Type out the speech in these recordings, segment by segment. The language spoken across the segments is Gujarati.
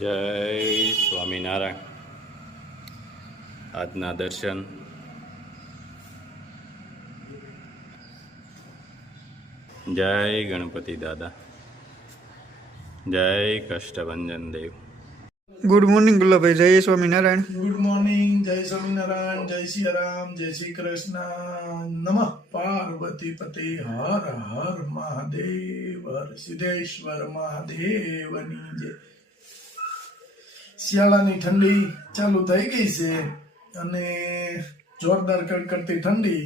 જય સ્વામિનારાયણ. આજના દર્શન જય ગણપતિ દાદા, જય કષ્ટભંજન દેવ. Good morning Gulabhai. જય સ્વામિનારાયણ. Good morning. જય સ્વામિનારાયણ. જય શ્રી રામ. જય શ્રી કૃષ્ણ. નમઃ પાર્વતી પતે. હર હર મહાદેવ. હર સિદ્ધેશ્વર મહાદેવની જય. શિયાળાની ઠંડી ચાલુ થઈ ગઈ છે અને જોરદાર કડકડતી ઠંડી,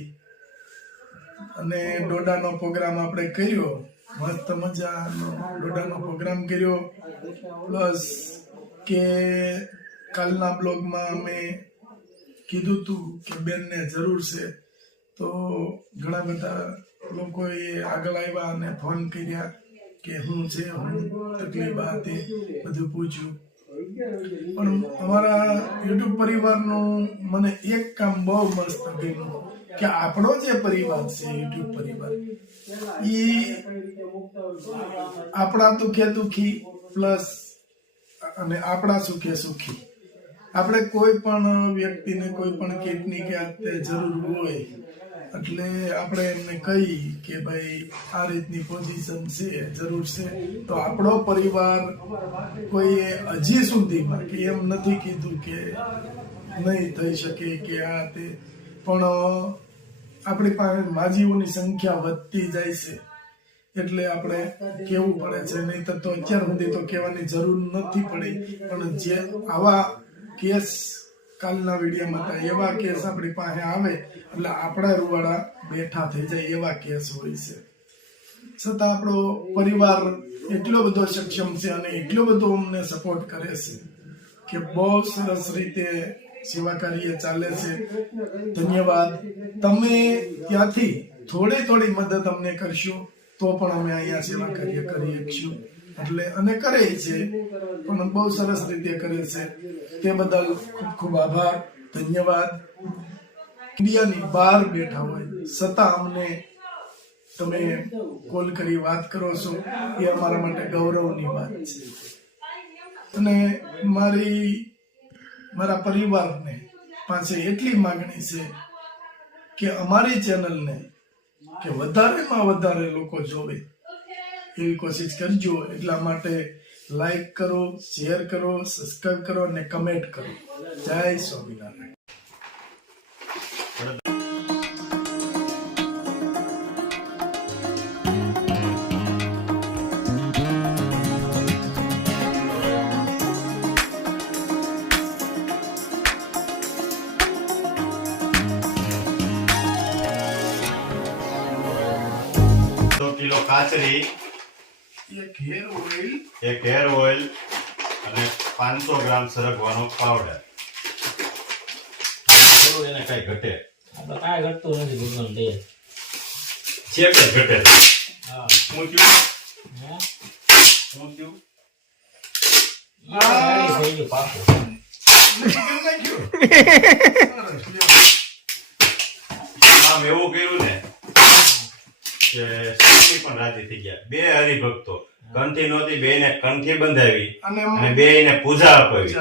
અને ડોડાનો પ્રોગ્રામ આપણે કર્યો. મસ્ત મજાનો ડોડાનો પ્રોગ્રામ કર્યો. પ્લસ કે કાલના બ્લોગમાં અમે કીધું હતું કે બેનને જરૂર છે, તો ઘણા બધા લોકોએ આગળ આવ્યા અને ફોન કર્યા કે શું છે, હું તકલીફ આ તે બધું પૂછ્યું. પણ અમારા યુટ્યુબ પરિવારનું મને એક કામ બહુ મસ્ત ગમ્યું કે આપણો જે પરિવાર છે યુટ્યુબ પરિવાર, એ આપણા દુખે દુખી પ્લસ અને આપણા સુખે સુખી. આપણે કોઈ પણ વ્યક્તિને કોઈ પણ કીટની કે જરૂર હોય એટલે આપણે એમને કહી કે ભાઈ આ રીતની પોઝિશન છે, જરૂર છે, તો આપણો પરિવાર કોઈએ હજી સુધીમાં કે એમ નથી કીધું કે નહીં થઈ શકે કે આ તે, પણ આપણી પાસે માજીઓની સંખ્યા વધતી જાય છે એટલે આપણે કેવું પડે છે. નહીં તો અત્યાર સુધી તો કહેવાની જરૂર નથી પડી, પણ જે આવા કેસ કાલના વિડીયોમાં હતા એવા કેસ આપણી પાસે આવે એટલે આપણા રૂવાડા બેઠા થઈ જાય એવા કેસ હોય છે. છતાં આપણો પરિવાર એટલો બધો સક્ષમ છે અને એટલો બધો અમને સપોર્ટ કરે છે કે બહુ સરસ રીતે સેવા કાર્ય ચાલે છે. ધન્યવાદ. તમે ત્યાંથી થોડી મદદ અમને કરશો તો પણ અમે અહીંયા સેવા કાર્ય કરી શકશું. એટલે અને કરે છે, પણ બહુ સરસ રીતે કરે છે. તે બદલ ખૂબ ખૂબ આભાર, ધન્યવાદ. ઇન્ડિયાની બહાર બેઠા હોય છતાં અમને તમે કોલ કરી વાત કરો છો એ અમારા માટે ગૌરવની વાત છે. અને મારા પરિવારને પાસે એટલી માંગણી છે કે અમારી ચેનલને કે વધારેમાં વધારે લોકો જોવે એવી કોશિશ કરજો. એટલા માટે લાઈક કરો, શેર કરો, સબસ્ક્રાઇબ કરો અને કમેન્ટ કરો. જય સ્વામિનારાયણ. કિલો કાચરી, એક હેર ઓઇલ અને 500 ગ્રામ સરગવાનો પાવડર. એને કઈ ઘટે? આપણે કાંઈ ઘટતું નથી ભગવાન દે છે કે ઘટે? હા. હું થયું? થઈ ગયું પાકું. આમ એવું કર્યું ને કે સ્વામી પણ રાજી થઈ ગયા. બે હરિભક્તો કંઠી નહોતી, બે ને કંઠી બંધાવી અને બે ને પૂજા અપાવી.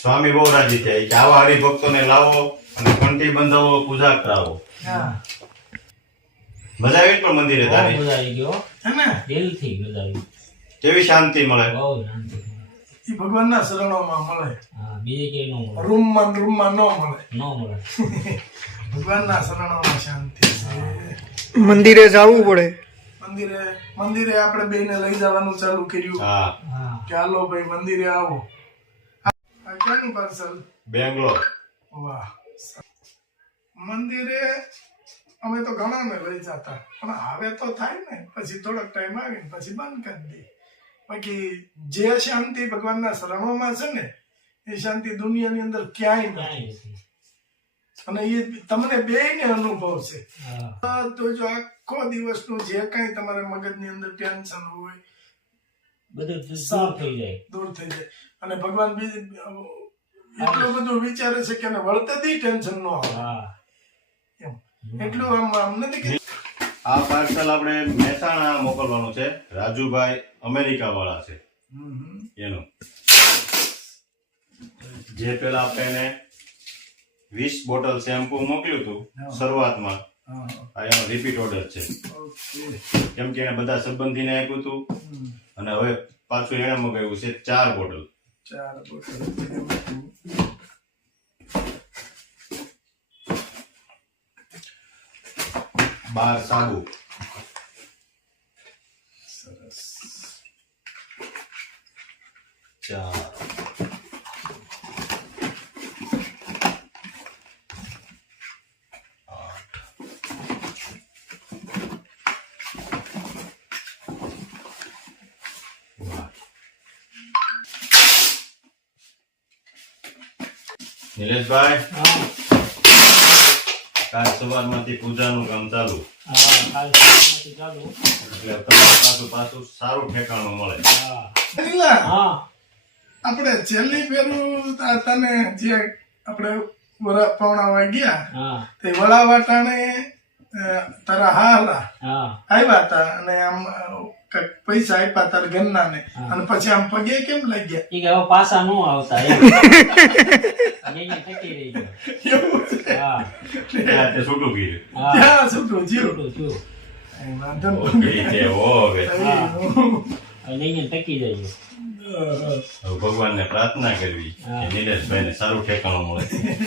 સ્વામી બહુ રાજી થયા કે આવા હરિભક્તો ને લાવો અને કંઠી બંધાવો, પૂજા કરાવો. મજા આવી પણ મંદિરે તારી? મજા આવી ગયો દિલથી મજા આવી. કેવી શાંતિ મળે? બહુ શાંતિ એ ભગવાનના શરણોમાં મળે. હા, બીજે ક્યાંય ન મળે. રૂમમાં ન મળે. ભગવાનના શરણોમાં શાંતિ છે. મંદિરે જવું પડે. મંદિરે આપણે બેને લઈ જવાનું ચાલુ કર્યું કે હાલો ભાઈ મંદિરે આવો. આ ક્યાંનું પાર્સલ? બેંગ્લોર. વાહ. મંદિરે અમે તો ઘણાને લઈ જતા, પણ હવે તો થાય ને પછી થોડોક ટાઈમ આવીને પછી બંધ કરી દે. બાકી જે શાંતિ ભગવાનના શરણોમાં છે ને એ શાંતિ દુનિયાની અંદર ક્યાંય નથી. અને એ તમને બેયને અનુભવ છે. તો જો આખો દિવસનું જે કાંઈ તમારા મગજની અંદર ટેન્શન હોય બધું દૂર થઈ જાય. અને ભગવાન એટલું બધું વિચારે છે કે વળતેથી ટેન્શન ન આવે. એટલું આમ નથી કે આ પાર્સલ આપણે મહેસાણા મોકલવાનું છે. રાજુભાઈ અમેરિકા વાળા છે. એનું જે પેલા આપણે એને 20 બોટલ શેમ્પુ મોકલ્યું હતું શરૂઆતમાં, આ એનો રિપીટ ઓર્ડર છે. કેમ કે એને બધા સંબંધીને આપ્યું હતું અને હવે પાછું એને મગાવ્યું છે 4 બોટલ. 4 બોટલ 12 સાબુ. સરસ. 4 નિલેશભાઈ, કાલ સવારમાંથી પૂજાનું કામ ચાલુ, એટલે તમારે પાછું સારું ઠેકાણું મળે. નીલા, આપણે છેલ્લી ફેરું તને જે આપણે પવણાવા ગયા તે વળાવા ટાણે તારા હાલા આવ્યા હતા અને આમ કંઈક પૈસા આપ્યા તારા ઘરના ને, અને પછી આમ પગે કેમ લાગ્યા? ઈ કે હવે પાછા નો આવતા એમ. અહીંયા ટકી રહી ગયો. એવું છે? હા ત્યાં તે છૂટું ગયું. ક્યાં છૂટું જીવ? છું વાંધો ઓકે, તે હવે અહીંયા ટકી જાય છે. ભગવાનને પ્રાર્થના કરવી કે નિલેશભાઈને સારું ઠેકાણું મળે.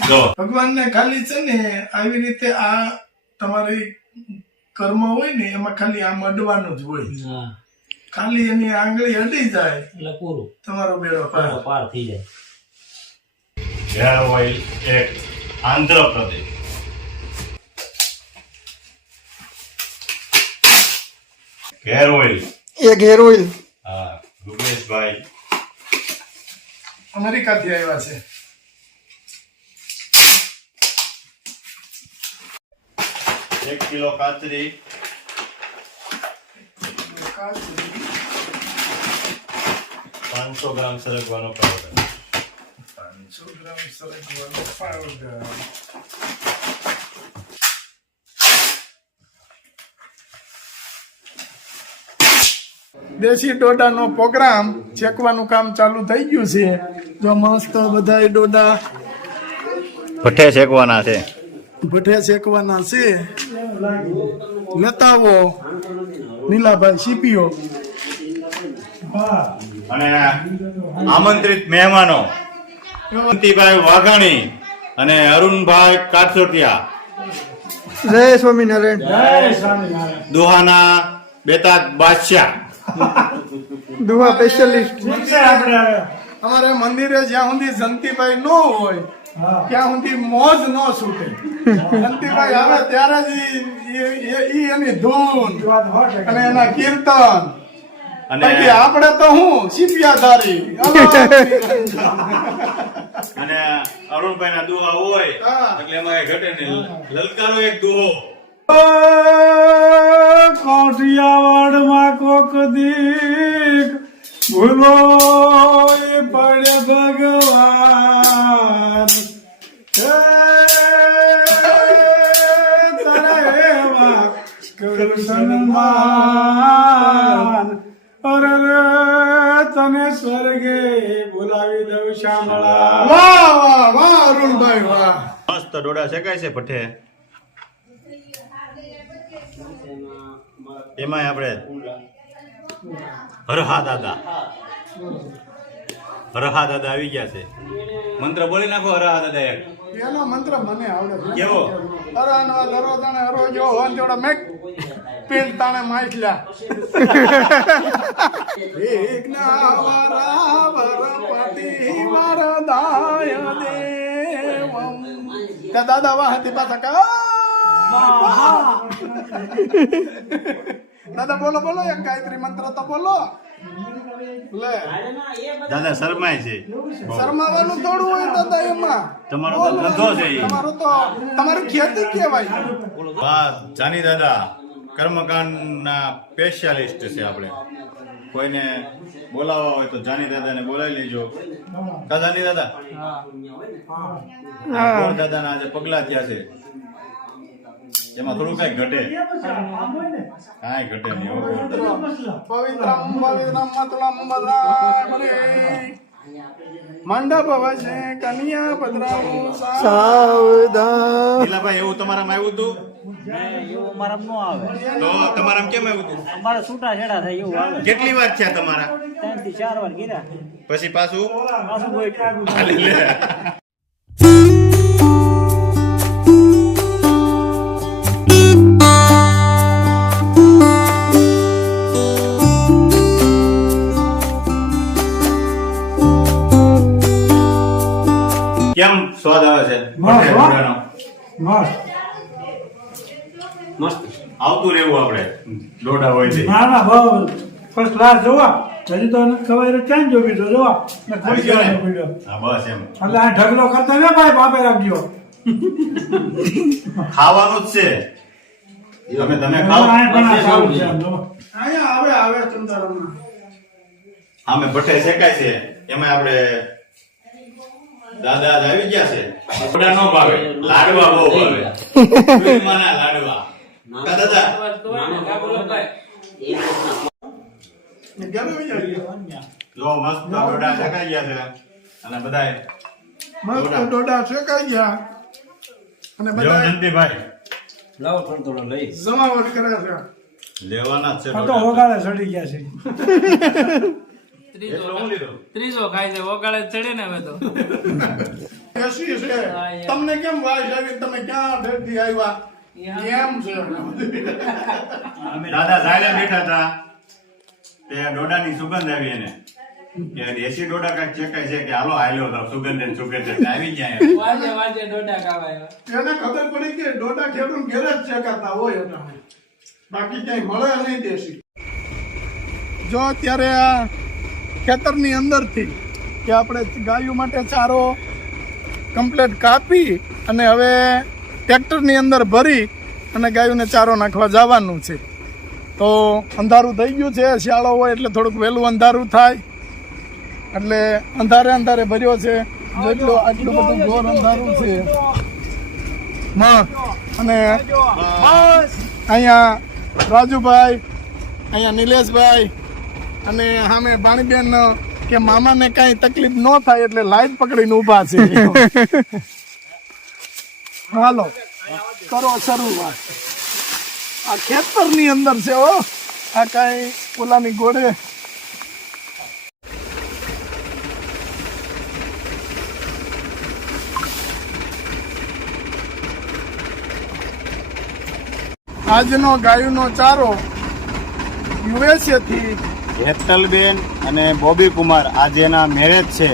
જો ભગવાનને ખાલી છે ને આવી રીતે આ તમારી કર્મ હોય ને એમાં ખાલી આમ અડવાનું જ હોય. હા ખાલી એની આંગળી અડી જાય એટલે પૂરું તમારો બેડો પાર. પાર થઈ જાય. હેર ઓઇલ એક આંધ્રપ્રદેશ. હેર ઓઇલ, એક હેર ઓઇલ. હા, રૂપેશભાઈ અમેરિકાથી આવ્યા છે. એક કિલો કાતરી, 500 ગ્રામ સરગવાનો પાવડર, 500 ગ્રામ સરગવાનો પાવડર, દેશી ડોડાનો પ્રોગ્રામ ચેકવાનું કામ ચાલુ થઈ ગયું છે. જો મસ્ત બધા ડોડા ભઠ્ઠે શેકવાના છે. ભઠ્ઠે શેકવાના છે. લેતા આવો નીલાભાઈ સીપીઓ. અને આમંત્રિત મહેમાનો શાંતિભાઈ વાઘાણી અને અરુણભાઈ કાઠોટિયા, જય સ્વામિનારાયણ. દુહાના બેતાદ બાદશાહ. દુહા સ્પેશિયલિસ્ટ. અમારે મંદિરે જ્યાં સુધી જંતીભાઈ ન હોય ત્યાં સુધી મોજ ન છૂટે. જંતીભાઈ આવે ત્યારે જ ઈ એની ધૂન અને એના કીર્તન. અને બાકી આપણે તો હું સીપિયાધારી. અને અરુણભાઈ ના દુહા હોય એટલે અમારે ઘટે ને લલકારો એક દુહો. કોઠિયાવાડમાં કોક દીક ભૂલો પડે ભગવાન. તારા સન્માન અરે તને સ્વર્ગે બોલાવી દઉં શામળા. વાહ વાહ વાહ અરુણભાઈ વાહ. મસ્ત ડોડા શેકાય છે ભઠ્ઠે. એમાં આપણે હરહા દાદા આવી ગયા છે. મંત્ર બોલી નાખો હરહા દાદા એક. પેલો મંત્ર મને આવડે. કેવો? હરણવા ધરો તાણે હરો જો હોન જોડે મેક પીલ તાણે માછલા. વિઘ્ના વરા વરપતિ વરદાય દેવમ. તે દાદા વાહ હતી પાછા દાદા બોલો બોલો એક ગાયત્રી મંત્ર તો બોલો. લે દાદા શરમાય છે. શરમાવાનું થોડું હોય દાદા એમાં. તમારો તો ધંધો છે ઈ. તમારું તો તમારી ખેતી કહેવાય. વાહ, જાની દાદા કર્મકાંડ ના સ્પેશિયાલિસ્ટ છે. આપણે કોઈને બોલાવવા હોય તો જાની દાદાને બોલાવી લેજો. કા જાની દાદા? દાદા ના આજે પગલા થયા છે. એમાં થોડું કઈ ઘટે કાંઈ ઘટે નહીં ઓકે. પવિત્રમ પવિત્રમ મતલમ બલામરે મંડપ વસે કન્યા પધરાવું સાવધાન. નીલાભાઈ એવું તમારામાં આવ્યું હતું એવું અમારામાં નો આવે. તો તમારામાં કેમ આવ્યું હતું? અમારે છૂટા છેડા થાય એવું આવે. કેટલી વાર થયા તમારા 3 થી 4 વાર કર્યા. પછી પાછું પાછું ગોઠવ્યું. હાલી લે. કેમ સ્વાદ આવે છે ભઠ્ઠાનો? મસ્ત આવતું રહેવું આપણે ડોડા હોય છે. ના ના બહુ ફર્સ્ટ ક્લાસ જોવા હજી તો ખબર ક્યાં જો બીજો જોવા આવી ગયો ને? હા બસ એમ એટલે આ ઢગલો કરતા ને ભાઈ બાપે રાખજો ખાવાનું જ છે. તમે ખાઓ. આ પણ આ સારું છે આમ જો. અહીંયા આવે ચંદારામમાં આમે ભઠ્ઠે શેકાય છે એમાં આપણે દાદા આજ આવી ગયા છે. ડોડા નો ભાવે, લાડવા બહુ ભાવે. દૂધમાંના લાડવા. કા દાદા? જો મસ્ત ડોડા શેકાઈ ગયા છે અને બધાય મસ્ત ડોડા શેકાઈ ગયા અને જો બધા જયંતિભાઈ લાવો થોડો થોડો લઈ જમાવટ કરે છે. લેવાના જ છે આ તો ડોડા. વગાડે ચડી ગયા છે એટલો હું લીધો? ત્રીજો ખાય છે વગાડે ચડે ને હવે તો એસી છે તમને કેમ વાઈસ આવી તમે ક્યાં ઢેરથી આવ્યા એમ છે દાદા સાયલે બેઠા હતા તે ડોડાની સુગંધ આવી એને કે દેશી ડોડા કાંઈક ચેકાય છે કે હાલો હાલ્યો તો સુગંધ ને સુગંધ એટલે આવી ગયા એમ. વાજે વાજે ડોડા ખાવા એને ખબર પડી કે ડોડા ખેડૂત ઘેરે જ ચેકાતા હોય એટલે બાકી ક્યાંય મળે નહીં દેશી. જો અત્યારે આ ખેતરની અંદરથી કે આપણે ગાયો માટે ચારો કમ્પ્લીટ કાપી અને હવે ટ્રેક્ટરની અંદર ભરી અને ગાયોને ચારો નાખવા જવાનું છે. તો અંધારું થઈ ગયું છે, શિયાળો હોય એટલે થોડુંક વહેલું અંધારું થાય એટલે અંધારે ભર્યો છે. જેટલું આટલું બધું ઘોર અંધારું છે અને અહીંયા રાજુભાઈ, અહીંયા નિલેશભાઈ અને સામે ભાણીબેન કે મામાને કાંઈ તકલીફ ન થાય એટલે લાઈટ પકડીને ઊભા છે. હાલો કરો શરૂઆત. આ ખેતરની અંદર છે હો, આ કાંઈ ઓલાની ઘોડે આજનો ગાયોનો ચારો યુએસએ થી હેતલબેન અને બોબી કુમાર આજે એના મેરેજ છે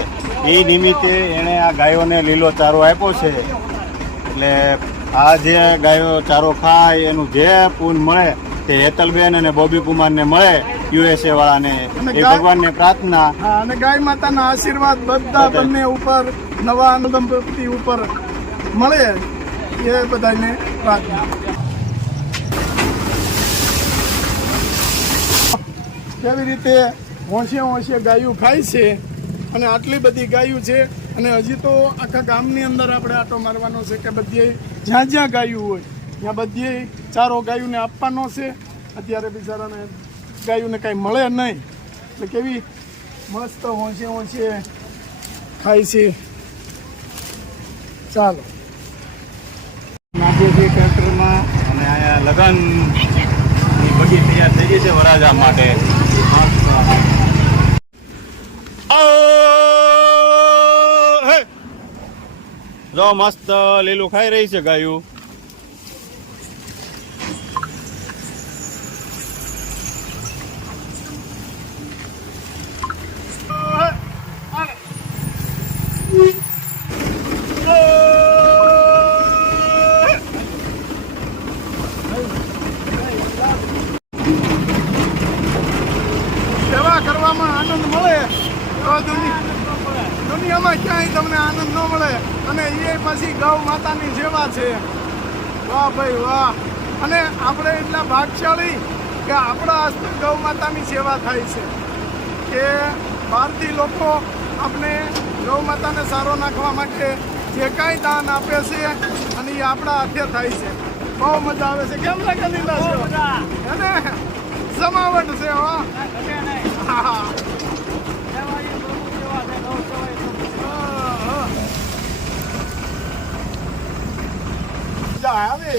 એ નિમિત્તે એણે આ ગાયોને લીલો ચારો આપ્યો છે. એટલે આ જે ગાયો ચારો ખાય એનું જે પૂન મળે તે હેતલબેન અને બોબી કુમારને મળે યુએસએ વાળાને એ ભગવાનને પ્રાર્થના. હા, અને ગાય માતાના આશીર્વાદ બધા બંને ઉપર નવા દંપતી ઉપર મળે એ બધાને પ્રાર્થના. કેવી રીતે હોંશે ગાયું ખાય છે અને આટલી બધી ગાયું છે અને હજી તો આખા ગામની અંદર આપણે આટો મારવાનો છે કે બધી જ્યાં જ્યાં ગાયું હોય ત્યાં બધી ચારો ગાયોને આપવાનો છે. અત્યારે બિચારાને ગાયોને કાંઈ મળે નહીં એટલે કેવી મસ્ત હોંશે ખાય છે. ચાલો નાખીએ છીએ ટ્રેક્ટરમાં અને અહીંયા લગન બગી તૈયાર થઈ ગઈ છે વરાજા માટે. જો મસ્ત લીલું ખાઈ રહી છે ગાયું. સેવા કરવામાં આનંદ મળે એવા દુનિયામાં ક્યાંય તમને આનંદ ન મળે. અને એ પછી ગૌ માતાની સેવા છે. વાહ ભાઈ વાહ. અને આપણે એટલા ભાગશાળી કે આપણા હસ્તે ગૌ માતાની સેવા થાય છે કે બહારથી લોકો આપણે ગૌ માતાને સારો નાખવા માટે જે કાંઈ દાન આપે છે અને એ આપણા હાથે થાય છે. બહુ મજા આવે છે. કેમ લાગે લીલા સેવ? હે ને? જમાવટ છે હો. હા. મજા આવે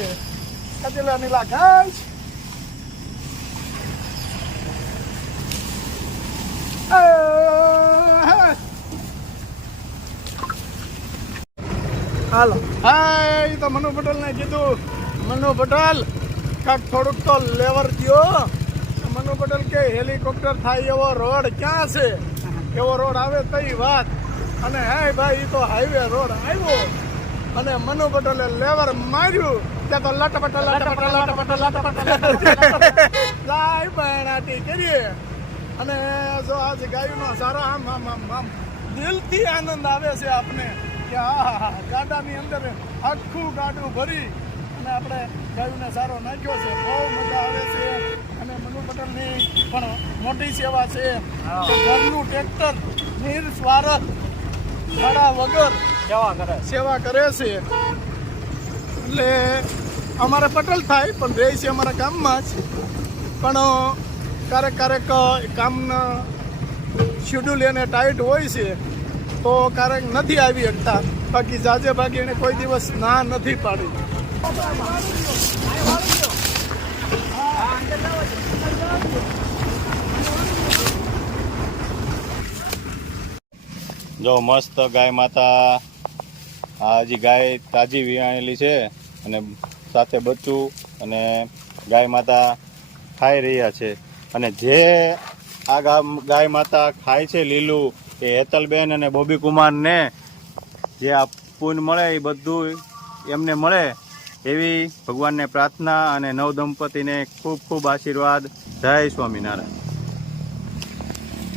કચેલા નીલા ઘાસ. હાલો હા તો મનુ પટેલ ને કીધું મનુ પટેલ કાંક થોડુંક તો લેવર દ્યો. મનુ પટેલ કે હેલિકોપ્ટર થાય એવો રોડ ક્યાં છે? એવો રોડ આવે તઈ વાત. અને હે ભાઈ ઈ તો હાઈવે રોડ આવ્યો અને મનુ પટેલે લેવર માર્યું ત્યાં તો લટપટ જાય બનાટી કરીએ. અને જો આજ ગાયનો સારો આમ આમ આમ આમ દિલથી આનંદ આવે છે આપને કે આ ગાડાની અંદર આખું ગાડું ભરી અને આપણે ગાયોને સારો નાખ્યો છે. બહુ મજા આવે છે. અને મનુ પટેલની પણ મોટી સેવા છે કે ઘરનું ટ્રેક્ટર નિર્સ્વાર્થ ભાડા વગર સેવા કરે છે. એટલે અમારે પટેલ થાય પણ રહે છે અમારા ગામમાં જ. પણ ક્યારેક કામના શેડ્યુલ એને ટાઈટ હોય છે તો ક્યારેક નથી આવી શકતા. બાકી જાજે ભાગે એને કોઈ દિવસ ના નથી પાડી. જો મસ્ત ગાય માતા, આ હજી ગાય તાજી વિયાણેલી છે અને સાથે બચ્ચું અને ગાય માતા ખાઈ રહ્યા છે. અને જે આ ગાય માતા ખાય છે લીલું એ હેતલબેન અને બોબી કુમારને જે આ પુણ્ય મળે એ બધું એમને મળે એવી ભગવાનને પ્રાર્થના અને નવ દંપતીને ખૂબ ખૂબ આશીર્વાદ. જય સ્વામિનારાયણ.